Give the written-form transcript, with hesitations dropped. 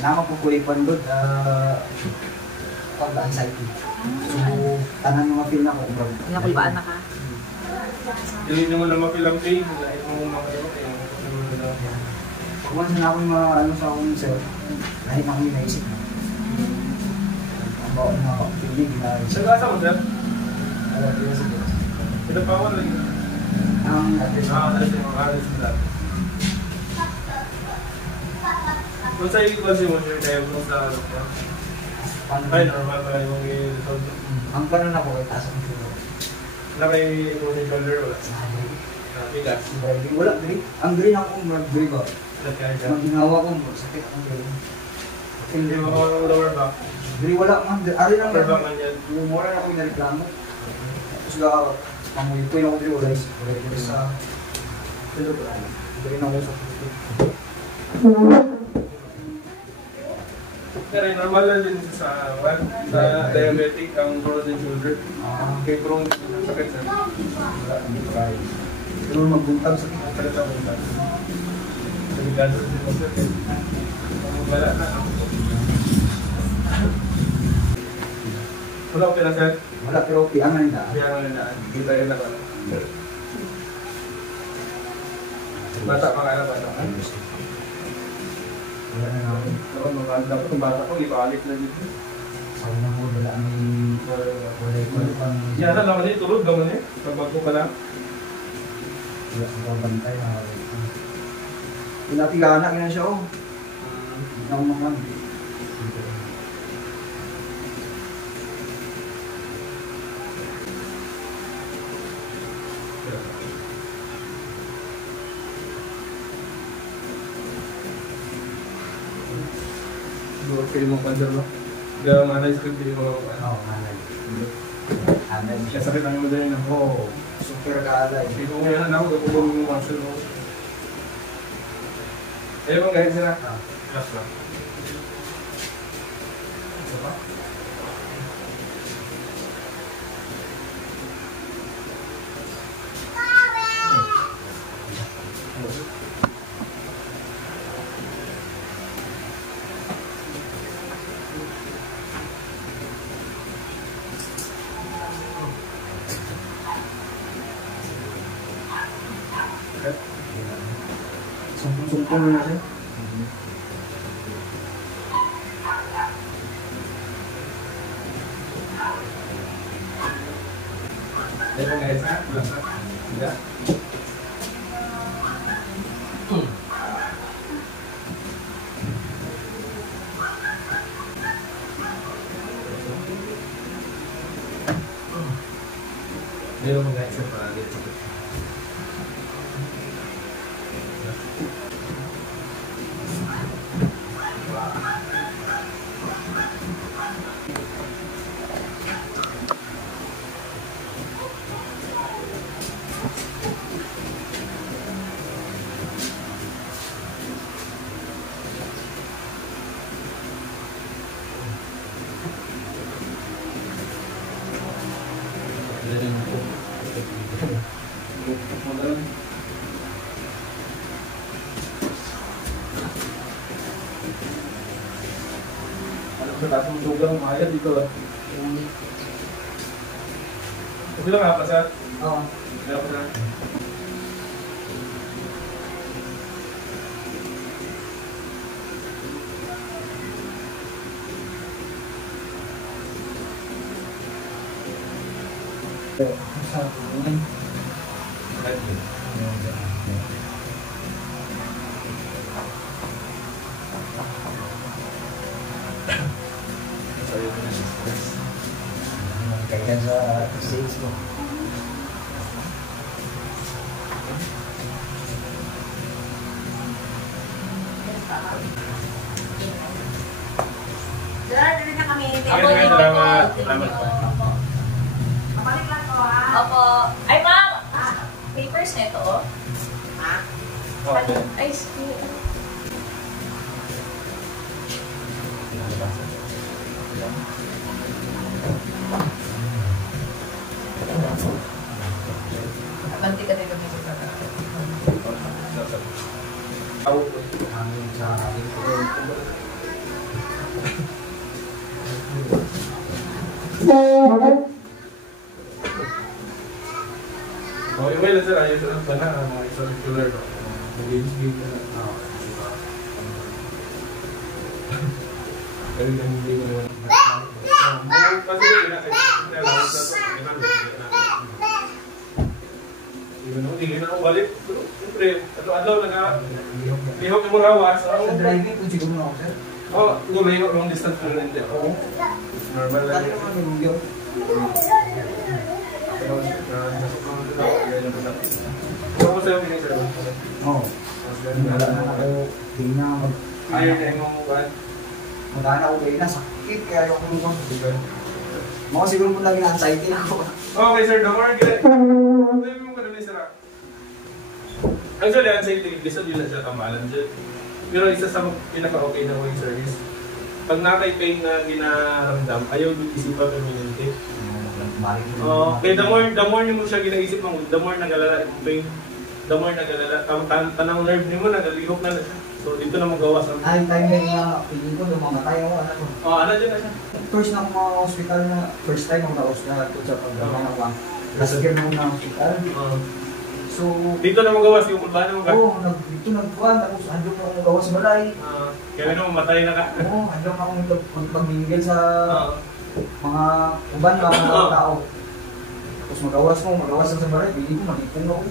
Naman po ko ipandod, pag-anxiety. So, tanan mga feel na ko. Nakulbaan na ka? Hindi nyo mo na mapilang pain. Kahit mo makalawa kayo. Once na akong mga ano sa akong sir, kahit na akong naisip. Ang bawal na feeling na... Sa gasa mo, sir? Kaya sige. Pinapawan lang yun. Ang address na. Address yung mga address nila. Kung sa'yo kasi mo siya diagnose sa ano ka? Ay, normal pa yung i-resolve. Ang gano'n ako kay taas ang siguro. Na may emotion shoulder wala? Bigas. Wala, green. Ang green ako, mag-green ba? Ang ginawa ko, sakit ang green. Hindi mo ako ng lower back. Green wala man. Ari lang Upper back man yan. Mura na ako yung nareklamo. Tapos ga, pamulit ko yung ako green wala. Wala sa... Green ako sa puto. Pero normal lang din sa diabetic ang frozen shoulder. Kay Crohn, sakit na. Pero magbuntag sa Sakit ang buntag. Delikado din mo sir. Wala na. Wala okay na sir? wala, pero piangan na. Kaya nga na, kita yun na ba? Bata pa ka na ba? Wala na namin. Dapat yung bata ko, ipaalit na dito. Sabi na mo, wala may... Wala pang... Yata naman eh, tulog naman eh. Pagbago ka lang. Wala sa bantay na... Pinapigana ka na siya, oh. Hindi na ako naman. Siguro kayo mong pandal ba? Kaya manay script din yung mga Oo, manay. Anay Kaya siya. sakit ang yung madaling ako. Oo, super kaalay. Hindi ko ngayon ako, kapag yung muscle mo. Eh, bang kahit sila? Class lang. Isa pa? Sumpong-sumpong na siya. Eh, bang kahit sila? Class lang. Hindi. Hindi mo kahit sa paragit. Sa taas mong dugang, mahayad dito ah. Okay lang nga, Pasat. Oo. Meron ko na. Sa tulungan. Kaya sa stage mo. Sir, dali na kami. Okay, salamat. Salamat po. Kapalik lang ko, ha? Opo. Ay, ma'am! Papers na ito, oh. Ha? Okay. Ay, school. Banti ka din kami sa sana. Hangin sa ating Okay, well, sir, ayos lang pa na, mga isang killer, no? Mag-game na. Pero lang hindi ko naman. Kasi inalawag na ito. Hindi na ako balik. Siyempre, adlaw nag-lihok yung mga awas. Sa driving, kung siguro na ako, sir. Oo, lumayo long distance na rin din. Oo. Normal lang. Dati naman yung video. Ano ko sa'yo pinisir? Oo. Wala na ako. Hindi na mag... Ayaw na yung mga Magana ako kayo na. Sakit. Kaya ayaw ko lumang. Mga siguro po lagi na-anxiety ako. Okay, sir. Don't worry. Sabi mo ka naman, sir. Actually, anxiety, lisa din lang siya kamalan dyan. Pero isa sa pinaka-okay na way service. Pag nakay-pain na ginaramdam, ayaw yung isipan permanente. Kaya the more nyo mo siya ginaisip mo, the more nagalala yung pain. The more nagalala. Tanang nerve nyo mo, nagalihok na siya. So dito na magawas. Ay, time na feeling ko, lumamatay ako. Ano dyan na siya? First na ako mga hospital na, first time ako na-hospital ko sa pagdama na ako. Last year na ako na hospital. So, dito na magawas yung kulbano mo ka? Oo, dito nagkuhan, tapos andun na ako magawas balay. Kaya na mamatay na ka? Oo, andun na ako magpag-mingle sa mga uban, mga tao. Tapos magawas mo, magawas sa balay, hindi ko, magipong ako.